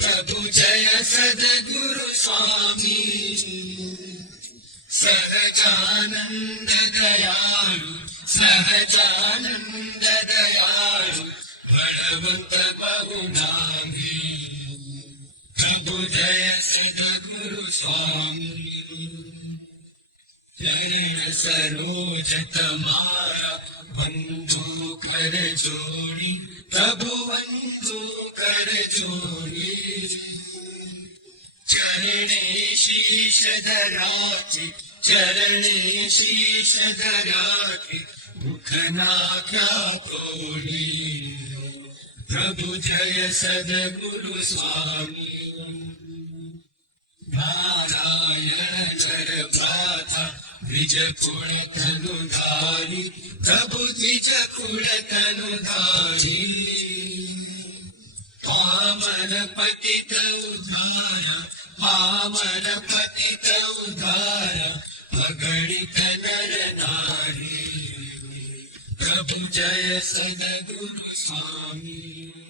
प्रभु जय सद्गुरु स्वामी सहजानंद दयालु सहजानंद दयालु बलवंत बहुनामी प्रभु जय सद्गुरु स्वामी चरण सरोज तमारा बंधु कर जोड़ी प्रभु बंधु कर जोड़ी चरणे शीश धराके चरणे शीश धराके मुखना क्या तोड़ी प्रभु जय सद्गुरु स्वामी नारायण भ्राता द्विज कुल तनुधारी प्रभु द्विज कुल तनुधारी पावन पतित उद्धारा पावन पतित उद्धारा अगणित नर नारी प्रभु जय सद्गुरु स्वामी।